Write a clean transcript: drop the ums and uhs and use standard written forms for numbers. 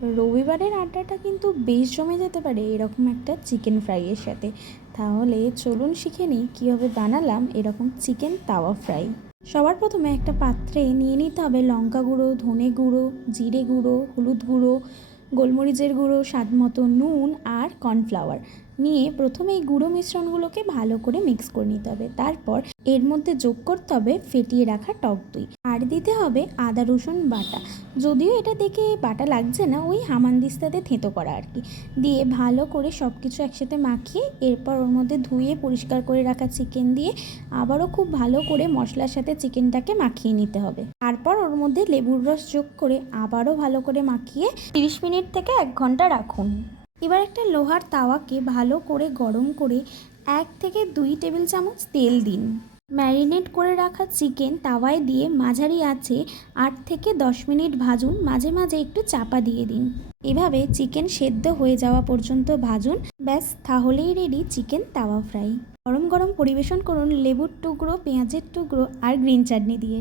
রবিবারের আড্ডাটা কিন্তু বেশ জমে যেতে পারে এরকম একটা চিকেন ফ্রাইয়ের সাথে। তাহলে চলুন শিখে নিই কীভাবে বানালাম এরকম চিকেন তাওয়া ফ্রাই। সবার প্রথমে একটা পাত্রে নিয়ে নিতে হবে লঙ্কা গুঁড়ো, ধনে গুঁড়ো, জিরে গুঁড়ো, হলুদ গুঁড়ো, গোলমরিচের গুঁড়ো, স্বাদ মতো নুন আর কর্নফ্লাওয়ার নিয়ে প্রথমে এই গুঁড়ো মিশ্রণগুলোকে ভালো করে মিক্স করে নিতে হবে। তারপর এর মধ্যে যোগ করতে হবে ফেটিয়ে রাখা টক দই, আর দিতে হবে আদা রসুন বাটা। যদিও এটা দেখে বাটা লাগছে না, ওই হামানদিস্তাতে থেঁতো করা আর কি। দিয়ে ভালো করে সব কিছু একসাথে মাখিয়ে এরপর ওর মধ্যে ধুয়ে পরিষ্কার করে রাখা চিকেন দিয়ে আবারও খুব ভালো করে মশলার সাথে চিকেনটাকে মাখিয়ে নিতে হবে। তারপর ওর মধ্যে লেবুর রস যোগ করে আবারও ভালো করে মাখিয়ে 30 মিনিট থেকে 1 ঘন্টা রাখুন। এবার একটা লোহার তাওয়াকে ভালো করে গরম করে 1 থেকে 2 টেবিল চামচ তেল দিন। ম্যারিনেট করে রাখা চিকেন তাওয়ায় দিয়ে মাঝারি আঁচে 8 থেকে 10 মিনিট ভাজুন, মাঝে মাঝে একটু চাপা দিয়ে দিন। এভাবে চিকেন সেদ্ধ হয়ে যাওয়া পর্যন্ত ভাজুন। ব্যাস, তাহলেই রেডি চিকেন তাওয়া ফ্রাই। গরম গরম পরিবেশন করুন লেবুর টুকরো, পেঁয়াজের টুকরো আর গ্রিন চাটনি দিয়ে।